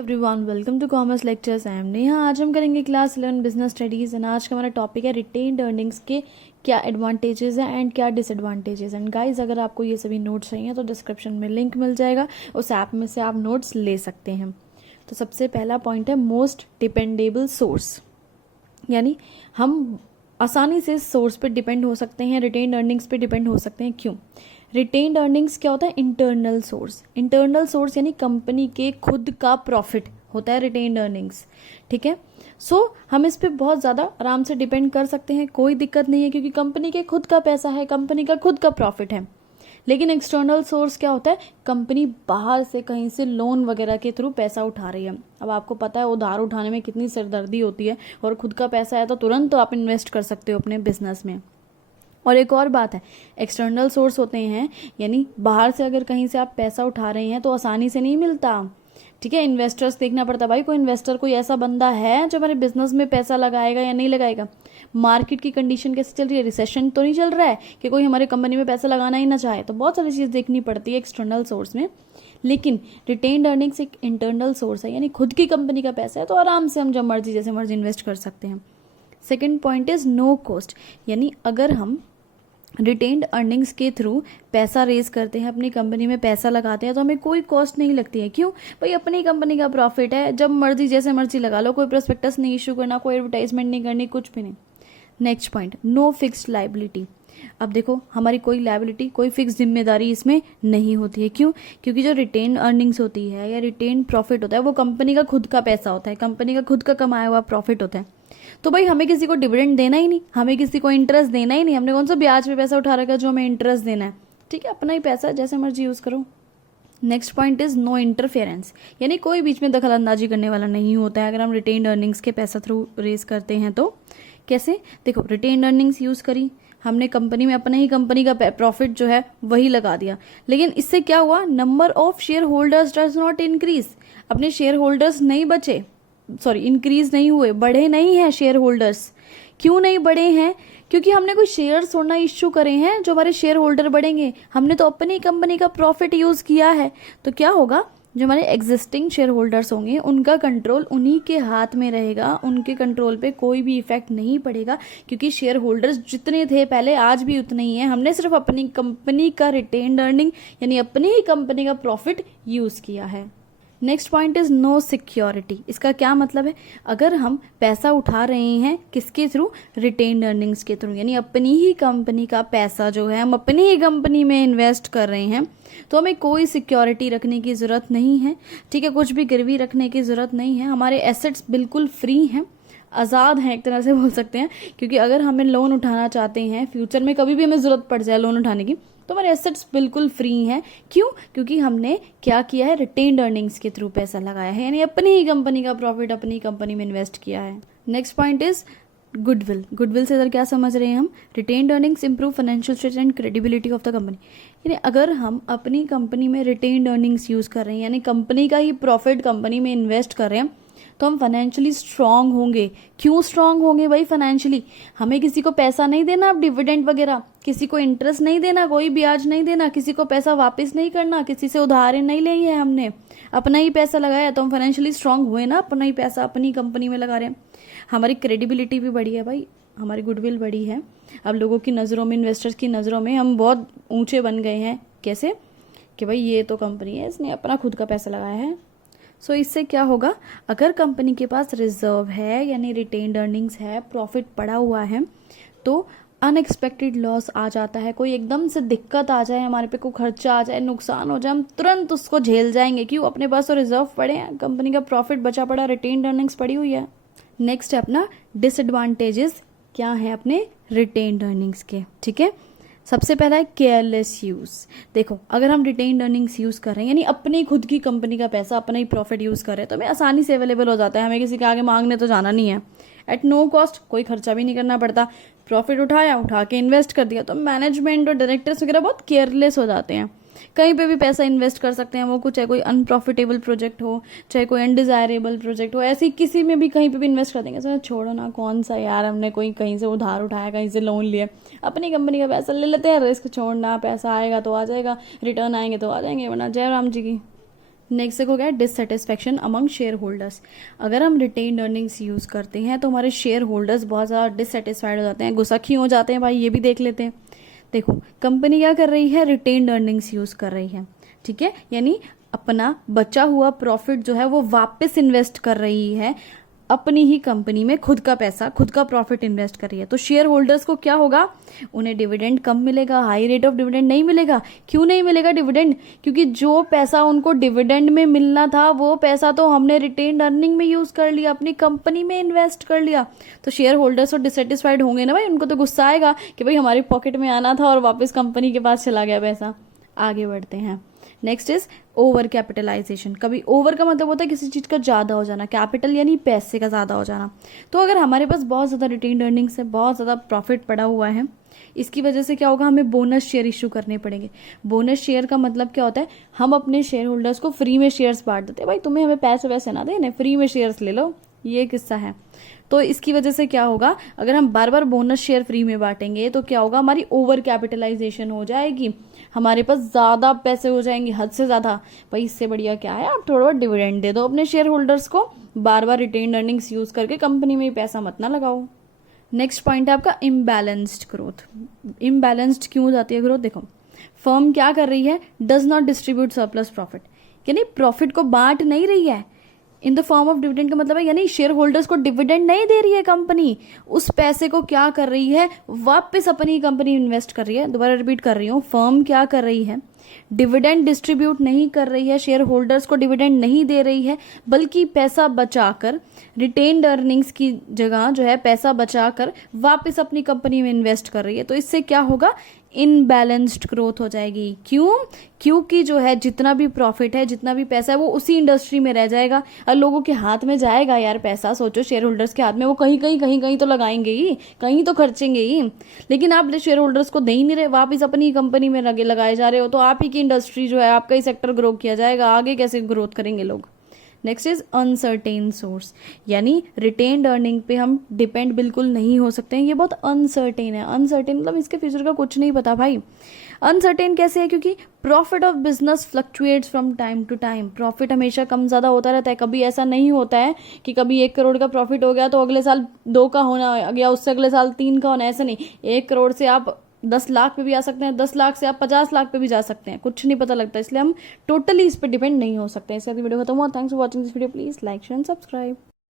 Everyone, welcome to commerce lectures. I am Neha. आज हम करेंगे क्लास 11 बिजनेस स्टडीज़ एंड आज का हमारा टॉपिक है रिटेन्ड अर्निंग्स के क्या एडवांटेजेस हैं एंड क्या डिसएडवांटेजेस। एंड गाइस, अगर आपको ये सभी नोट्स चाहिए तो डिस्क्रिप्शन में लिंक मिल जाएगा, उस ऐप में से आप नोट्स ले सकते हैं। तो सबसे पहला पॉइंट है मोस्ट डिपेंडेबल सोर्स, यानी हम आसानी से सोर्स पे डिपेंड हो सकते हैं, रिटेन्ड अर्निंग्स पे डिपेंड हो सकते हैं। क्यों? रिटेन्ड अर्निंग्स क्या होता है? Internal source. इंटरनल सोर्स यानी कंपनी के खुद का प्रॉफिट होता है रिटेन्ड अर्निंग्स। ठीक है, सो हम इस पे बहुत ज़्यादा आराम से डिपेंड कर सकते हैं, कोई दिक्कत नहीं है, क्योंकि कंपनी के खुद का पैसा है, कंपनी का खुद का प्रॉफिट है। लेकिन एक्सटर्नल सोर्स क्या होता है? कंपनी बाहर से कहीं से लोन वगैरह के थ्रू पैसा उठा रही है। अब आपको पता है उधार उठाने में कितनी सिरदर्दी होती है, और खुद का पैसा है तो तुरंत तो आप इन्वेस्ट कर सकते हो अपने बिजनेस में। और एक और बात है, एक्सटर्नल सोर्स होते हैं यानी बाहर से अगर कहीं से आप पैसा उठा रहे हैं तो आसानी से नहीं मिलता। ठीक है, इन्वेस्टर्स देखना पड़ता है। भाई कोई इन्वेस्टर, कोई ऐसा बंदा है जो हमारे बिजनेस में पैसा लगाएगा या नहीं लगाएगा। मार्केट की कंडीशन कैसे चल रही है, रिसेशन तो नहीं चल रहा है कि कोई हमारे कंपनी में पैसा लगाना ही ना चाहे। तो बहुत सारी चीज़ देखनी पड़ती है एक्सटर्नल सोर्स में। लेकिन रिटेन्ड अर्निंग्स एक इंटरनल सोर्स है, यानी खुद की कंपनी का पैसा है तो आराम से हम जब मर्जी जैसे मर्जी इन्वेस्ट कर सकते हैं। Second point is no cost, यानी अगर हम रिटेन्ड अर्निंग्स के थ्रू पैसा रेज करते हैं, अपनी कंपनी में पैसा लगाते हैं, तो हमें कोई कॉस्ट नहीं लगती है। क्यों? भाई अपनी कंपनी का प्रॉफिट है, जब मर्जी जैसे मर्जी लगा लो, कोई प्रोस्पेक्टस नहीं इशू करना, कोई एडवर्टाइजमेंट नहीं करनी, कुछ भी नहीं। Next point, no fixed liability. अब देखो, हमारी कोई लायबिलिटी, कोई फिक्स जिम्मेदारी इसमें नहीं होती है। क्यों? क्योंकि जो रिटेन अर्निंग्स होती है या रिटेन प्रॉफिट होता है वो कंपनी का खुद का पैसा होता है, कंपनी का खुद का कमाया हुआ प्रॉफिट होता है। तो भाई हमें किसी को डिविडेंड देना ही नहीं, हमें किसी को इंटरेस्ट देना ही नहीं। हमने कौन सा ब्याज पे पैसा उठा रखा है जो हमें इंटरेस्ट देना है? ठीक है, अपना ही पैसा है, जैसे मर्जी यूज करो। Next point is no interference, यानी कोई बीच में दखल अंदाजी करने वाला नहीं होता है अगर हम रिटेन्ड अर्निंग्स के पैसा थ्रू रेज करते हैं तो। कैसे? देखो, रिटेन्ड अर्निंग्स यूज करी हमने कंपनी में, अपने ही कंपनी का प्रॉफिट जो है वही लगा दिया, लेकिन इससे क्या हुआ? Number of share holders does not increase. अपने शेयर होल्डर्स नहीं बचे, सॉरी इंक्रीज नहीं हुए, बढ़े नहीं हैं शेयर होल्डर्स। क्यों नहीं बढ़े हैं? क्योंकि हमने कोई शेयर थोड़ा इश्यू करे हैं जो हमारे शेयर होल्डर बढ़ेंगे, हमने तो अपनी कंपनी का प्रॉफिट यूज किया है। तो क्या होगा? जो हमारे एग्जिस्टिंग शेयर होल्डर्स होंगे उनका कंट्रोल उन्हीं के हाथ में रहेगा, उनके कंट्रोल पे कोई भी इफेक्ट नहीं पड़ेगा, क्योंकि शेयर होल्डर्स जितने थे पहले आज भी उतने ही हैं। हमने सिर्फ अपनी कंपनी का रिटेन्ड अर्निंग यानी अपनी ही कंपनी का प्रॉफिट यूज किया है। Next point is no security. इसका क्या मतलब है? अगर हम पैसा उठा रहे हैं किसके थ्रू? रिटेन्ड अर्निंग्स के थ्रू, यानी अपनी ही कंपनी का पैसा जो है हम अपनी ही कंपनी में इन्वेस्ट कर रहे हैं, तो हमें कोई सिक्योरिटी रखने की ज़रूरत नहीं है। ठीक है, कुछ भी गिरवी रखने की ज़रूरत नहीं है। हमारे एसेट्स बिल्कुल फ्री हैं, आज़ाद हैं एक तरह से बोल सकते हैं, क्योंकि अगर हमें लोन उठाना चाहते हैं फ्यूचर में, कभी भी हमें ज़रूरत पड़ जाए लोन उठाने की, तो हमारे एसेट्स बिल्कुल फ्री हैं। क्यों? क्योंकि हमने क्या किया है? रिटेन्ड अर्निंग्स के थ्रू पैसा लगाया है, यानी अपनी ही कंपनी का प्रॉफिट अपनी कंपनी में इन्वेस्ट किया है। Next point is goodwill. Goodwill से इधर क्या समझ रहे हैं हम? Retained earnings improve financial strength and credibility of the company. यानी अगर हम अपनी कंपनी में रिटेन्ड अर्निंग्स यूज कर रहे हैं, यानी कंपनी का ही प्रॉफिट कंपनी में इन्वेस्ट कर रहे हैं, तो हम फाइनेंशियली स्ट्रांग होंगे। क्यों स्ट्रांग होंगे भाई फाइनेंशियली? हमें किसी को पैसा नहीं देना, अब डिविडेंड वगैरह, किसी को इंटरेस्ट नहीं देना, कोई ब्याज नहीं देना, किसी को पैसा वापस नहीं करना, किसी से उधारें नहीं ली है, हमने अपना ही पैसा लगाया, तो हम फाइनेंशियली स्ट्रांग हुए ना, अपना ही पैसा अपनी कंपनी में लगा रहे हैं। हमारी क्रेडिबिलिटी भी बढ़ी है भाई, हमारी गुडविल बढ़ी है। अब लोगों की नज़रों में, इन्वेस्टर्स की नज़रों में हम बहुत ऊंचे बन गए हैं। कैसे? कि भाई ये तो कंपनी है, इसने अपना खुद का पैसा लगाया है। सो इससे क्या होगा? अगर कंपनी के पास रिजर्व है यानी रिटेन्ड अर्निंग्स है, प्रॉफिट पड़ा हुआ है, तो अनएक्सपेक्टेड लॉस आ जाता है, कोई एकदम से दिक्कत आ जाए, हमारे पे कोई खर्चा आ जाए, नुकसान हो जाए, हम तुरंत उसको झेल जाएंगे। क्यों? अपने पास तो रिजर्व पड़े हैं, कंपनी का प्रॉफिट बचा पड़ा, रिटेन्ड अर्निंग्स पड़ी हुई है। नेक्स्ट है अपना डिसएडवांटेजेस क्या है अपने रिटेन्ड अर्निंग्स के। ठीक है, सबसे पहला है केयरलेस यूज़। देखो, अगर हम रिटेन्ड अर्निंग्स यूज़ कर रहे हैं यानी अपनी खुद की कंपनी का पैसा, अपना ही प्रॉफिट यूज़ कर रहे हैं, तो हमें आसानी से अवेलेबल हो जाता है, हमें किसी के आगे मांगने तो जाना नहीं है। एट नो कॉस्ट, कोई खर्चा भी नहीं करना पड़ता, प्रॉफिट उठा के इन्वेस्ट कर दिया। तो मैनेजमेंट और डायरेक्टर्स वगैरह बहुत केयरलेस हो जाते हैं, कहीं पे भी पैसा इन्वेस्ट कर सकते हैं। वो कुछ चाहे कोई अनप्रॉफिटेबल प्रोजेक्ट हो, चाहे कोई अनडिजायरेबल प्रोजेक्ट हो, ऐसी किसी में भी कहीं पे भी इन्वेस्ट कर देंगे। सर छोड़ो ना, कौन सा यार, हमने कोई कहीं से उधार उठाया, कहीं से लोन लिया, अपनी कंपनी का पैसा ले लेते हैं, रिस्क छोड़ना, पैसा आएगा तो आ जाएगा, रिटर्न आएंगे तो आ जाएंगे, वरना जय राम जी की। नेक्स्ट हो गया डिससेटिस्फेक्शन अमंग शेयर होल्डर्स। अगर हम रिटेन्ड अर्निंग्स यूज़ करते हैं तो हमारे शेयर होल्डर्स बहुत ज़्यादा डिससेटिस्फाइड हो जाते हैं, गुस्साखी हो जाते हैं भाई। ये भी देख लेते हैं। देखो कंपनी क्या कर रही है, रिटेन्ड अर्निंग्स यूज़ कर रही है, ठीक है, यानी अपना बचा हुआ प्रॉफिट जो है वो वापस इन्वेस्ट कर रही है अपनी ही कंपनी में, खुद का पैसा, खुद का प्रॉफिट इन्वेस्ट कर रही है। तो शेयर होल्डर्स को क्या होगा, उन्हें डिविडेंड कम मिलेगा, हाई रेट ऑफ डिविडेंड नहीं मिलेगा। क्यों नहीं मिलेगा डिविडेंड, क्योंकि जो पैसा उनको डिविडेंड में मिलना था वो पैसा तो हमने रिटेन्ड अर्निंग में यूज कर लिया, अपनी कंपनी में इन्वेस्ट कर लिया। तो शेयर होल्डर्स तो डिससेटिस्फाइड होंगे ना भाई, उनको तो गुस्सा आएगा कि भाई हमारी पॉकेट में आना था और वापस कंपनी के पास चला गया पैसा। आगे बढ़ते हैं। Next is overcapitalisation. कभी ओवर का मतलब होता है किसी चीज का ज्यादा हो जाना, कैपिटल यानी पैसे का ज्यादा हो जाना। तो अगर हमारे पास बहुत ज्यादा रिटेन्ड अर्निंग्स है, बहुत ज्यादा प्रॉफिट पड़ा हुआ है, इसकी वजह से क्या होगा, हमें बोनस शेयर इशू करने पड़ेंगे। बोनस शेयर का मतलब क्या होता है, हम अपने शेयर होल्डर्स को फ्री में शेयर्स बांट देते हैं, भाई तुम्हें हमें पैसे वैसे ना देने, फ्री में शेयर्स ले लो, ये किस्सा है। तो इसकी वजह से क्या होगा, अगर हम बार बार बोनस शेयर फ्री में बांटेंगे तो क्या होगा, हमारी ओवर कैपिटलाइजेशन हो जाएगी, हमारे पास ज्यादा पैसे हो जाएंगे, हद से ज्यादा। भाई इससे बढ़िया क्या है, आप थोड़ा बहुत डिविडेंड दे दो अपने शेयर होल्डर्स को, बार बार रिटेन्ड अर्निंग्स यूज करके कंपनी में ही पैसा मत ना लगाओ। नेक्स्ट पॉइंट है आपका इम्बैलेंस्ड ग्रोथ। इम्बैलेंस्ड क्यों हो जाती है ग्रोथ, देखो फर्म क्या कर रही है, does not distribute surplus profit, यानी प्रॉफिट को बांट नहीं रही है in the form of dividend. का मतलब है यानी शेयर होल्डर्स को डिविडेंड नहीं दे रही है कंपनी, उस पैसे को क्या कर रही है, वापस अपनी कंपनी इन्वेस्ट कर रही है। दोबारा रिपीट कर रही हूँ, फर्म क्या कर रही है, डिविडेंड डिस्ट्रीब्यूट नहीं कर रही है, शेयर होल्डर्स को डिविडेंड नहीं दे रही है, बल्कि पैसा बचाकर, रिटेन्ड अर्निंग्स की जगह जो है पैसा बचाकर वापस अपनी कंपनी में इन्वेस्ट कर रही है। तो इससे क्या होगा, इनबैलेंस्ड ग्रोथ हो जाएगी। क्यों, क्योंकि जो है जितना भी प्रॉफिट है, जितना भी पैसा है, वो उसी इंडस्ट्री में रह जाएगा और लोगों के हाथ में जाएगा यार पैसा। सोचो शेयर होल्डर्स के हाथ में, वो कहीं कहीं कहीं कहीं तो लगाएंगे ही, कहीं तो खर्चेंगे ही, लेकिन आप शेयर होल्डर्स को दे ही नहीं रहे, वापिस अपनी कंपनी में लगाए जा रहे हो, तो आप ही की इंडस्ट्री जो है, आपका ही सेक्टर ग्रो किया जाएगा, आगे कैसे ग्रोथ करेंगे लोग। नेक्स्ट इज अनसर्टेन सोर्स, यानी रिटेन्ड अर्निंग पे हम डिपेंड बिल्कुल नहीं हो सकते हैं, ये बहुत अनसर्टेन है। अनसर्टेन मतलब इसके फ्यूचर का कुछ नहीं पता भाई। अनसर्टेन कैसे है, क्योंकि profit of business fluctuates from time to time, profit हमेशा कम ज्यादा होता रहता है। कभी ऐसा नहीं होता है कि कभी 1 करोड़ का प्रॉफिट हो गया तो अगले साल 2 का होना गया, उससे अगले साल 3 का होना, ऐसा नहीं। 1 करोड़ से आप 10 लाख पे भी आ सकते हैं, 10 लाख से आप 50 लाख पे भी जा सकते हैं, कुछ नहीं पता लगता, इसलिए हम टोटली इस पर डिपेंड नहीं हो सकते। इसके बाद वीडियो खत्म हुआ। Thanks for watching this video, please like share and subscribe.